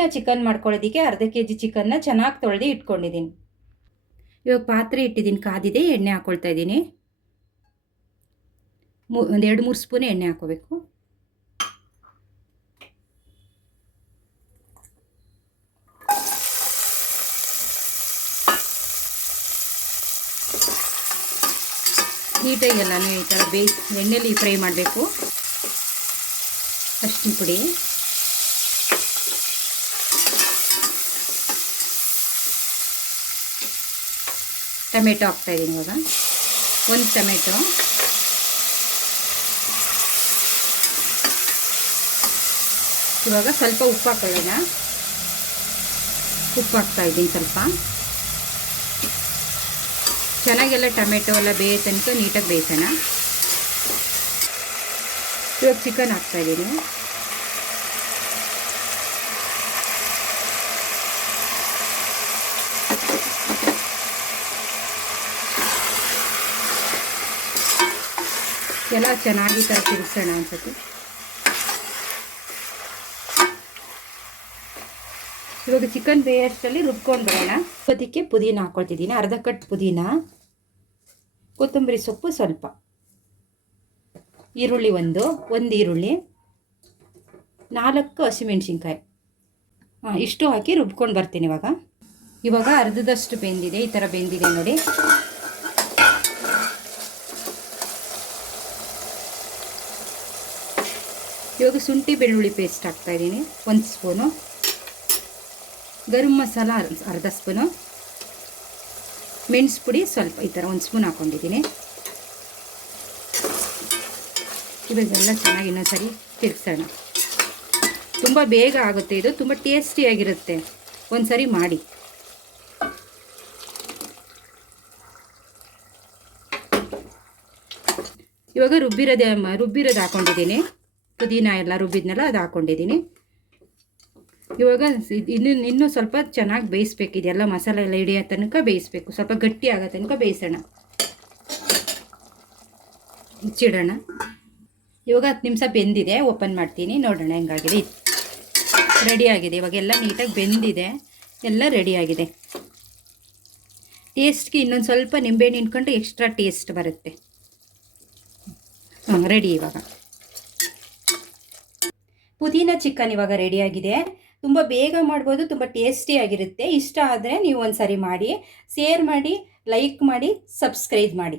ಪುದೀನ ಚಿಕನ್ ಮಾಡ್ಕೊಳ್ಳೋದಕ್ಕೆ ಅರ್ಧ ಕೆಜಿ ಚಿಕನ್ನ ಚೆನ್ನಾಗಿ ತೊಳೆದು ಇಟ್ಕೊಂಡಿದ್ದೀನಿ. ಇವಾಗ ಪಾತ್ರೆ ಇಟ್ಟಿದ್ದೀನಿ, ಕಾದಿದೆ. ಎಣ್ಣೆ ಹಾಕ್ಕೊಳ್ತಾ ಇದ್ದೀನಿ. ಒಂದು 2-3 ಸ್ಪೂನ್ ಎಣ್ಣೆ ಹಾಕೋಬೇಕು. ನೀಟಾಗಿ ಎಲ್ಲನೂ ಈ ಥರ ಎಣ್ಣೆಲಿ ಫ್ರೈ ಮಾಡಬೇಕು. ಅರಿಶಿನ ಪುಡಿ, ಟೊಮೆಟೊ ಹಾಕ್ತಾಯಿದ್ದೀನಿ. ಇವಾಗ 1 ಟೊಮೆಟೊ, ಇವಾಗ ಸ್ವಲ್ಪ ಉಪ್ಪು ಹಾಕೊಳ್ಳೋಣ. ಉಪ್ಪು ಹಾಕ್ತಾಯಿದ್ದೀನಿ ಸ್ವಲ್ಪ. ಚೆನ್ನಾಗೆಲ್ಲ ಟೊಮೆಟೊ ಎಲ್ಲ ಬೇಯೋ ತನಕ ನೀಟಾಗಿ ಬೇಯಿಸೋಣ. ಇವಾಗ ಚಿಕನ್ ಹಾಕ್ತಾಯಿದ್ದೀನಿ. ಎಲ್ಲ ಚೆನ್ನಾಗಿ ಥರ ತಿರ್ಗಿಸೋಣ ಅನ್ಸುತ್ತೆ. ಇವಾಗ ಚಿಕನ್ ಬೇಯಷ್ಟರಲ್ಲಿ ರುಬ್ಕೊಂಡು ಬರೋಣ. ಅದಕ್ಕೆ ಪುದೀನ ಹಾಕ್ಕೊಳ್ತಿದ್ದೀನಿ. ಅರ್ಧ ಕಟ್ ಪುದೀನ, ಕೊತ್ತಂಬರಿ ಸೊಪ್ಪು ಸ್ವಲ್ಪ, ಈರುಳ್ಳಿ ಒಂದು ಈರುಳ್ಳಿ, 4 ಹಸಿಮೆಣ್ಸಿನ್ಕಾಯಿ, ಇಷ್ಟು ಹಾಕಿ ರುಬ್ಕೊಂಡು ಬರ್ತೀನಿ. ಇವಾಗ ಅರ್ಧದಷ್ಟು ಬೆಂದಿದೆ. ಈ ಥರ ಬೆಂದಿದೆ ನೋಡಿ. ಇವಾಗ ಶುಂಠಿ ಬೆಳ್ಳುಳ್ಳಿ ಪೇಸ್ಟ್ ಹಾಕ್ತಾಯಿದ್ದೀನಿ 1 ಸ್ಪೂನು, ಗರಂ ಮಸಾಲ ಅರ್ಧ ಸ್ಪೂನು, ಮೆಣಸು ಪುಡಿ ಸ್ವಲ್ಪ ಈ ಥರ 1 ಸ್ಪೂನ್ ಹಾಕ್ಕೊಂಡಿದ್ದೀನಿ. ಇವಾಗೆಲ್ಲ ಚೆನ್ನಾಗಿ ಇನ್ನೊಂದ್ಸರಿ ತಿರ್ಗಿಸೋಣ. ತುಂಬ ಬೇಗ ಆಗುತ್ತೆ ಇದು, ತುಂಬ ಟೇಸ್ಟಿಯಾಗಿರುತ್ತೆ. ಒಂದ್ಸರಿ ಮಾಡಿ. ಇವಾಗ ರುಬ್ಬಿರೋದು ಹಾಕ್ಕೊಂಡಿದ್ದೀನಿ. ಪುದೀನ ಎಲ್ಲ ರುಬ್ಬಿದ್ನೆಲ್ಲ ಅದು ಹಾಕ್ಕೊಂಡಿದ್ದೀನಿ. ಇವಾಗ ಇನ್ನೂ ಸ್ವಲ್ಪ ಚೆನ್ನಾಗಿ ಬೇಯಿಸ್ಬೇಕು. ಇದೆಲ್ಲ ಮಸಾಲೆ ಎಲ್ಲ ಹಿಡಿಯೋ ತನಕ ಬೇಯಿಸ್ಬೇಕು. ಸ್ವಲ್ಪ ಗಟ್ಟಿ ಆಗೋ ತನಕ ಬೇಯಿಸೋಣ. ಮುಚ್ಚಿಡೋಣ. ಇವಾಗ 10 ನಿಮಿಷ ಬೆಂದಿದೆ. ಓಪನ್ ಮಾಡ್ತೀನಿ, ನೋಡೋಣ ಹೆಂಗಾಗಿದೆ. ರೆಡಿಯಾಗಿದೆ. ಇವಾಗೆಲ್ಲ ನೀಟಾಗಿ ಬೆಂದಿದೆ, ಎಲ್ಲ ರೆಡಿಯಾಗಿದೆ. ಟೇಸ್ಟ್ಗೆ ಇನ್ನೊಂದು ಸ್ವಲ್ಪ ನಿಂಬೆಹಣ್ಣು ಹಿಂಡ್ಕೊಂಡು ಎಕ್ಸ್ಟ್ರಾ ಟೇಸ್ಟ್ ಬರುತ್ತೆ. ರೆಡಿ. ಇವಾಗ ಪುದೀನ ಚಿಕನ್ ಇವಾಗ ರೆಡಿಯಾಗಿದೆ. ತುಂಬ ಬೇಗ ಮಾಡ್ಬೋದು, ತುಂಬ ಟೇಸ್ಟಿಯಾಗಿರುತ್ತೆ. ಇಷ್ಟ ಆದರೆ ನೀವು ಒಂದು ಸರಿ ಮಾಡಿ, ಶೇರ್ ಮಾಡಿ, ಲೈಕ್ ಮಾಡಿ, ಸಬ್ಸ್ಕ್ರೈಬ್ ಮಾಡಿ.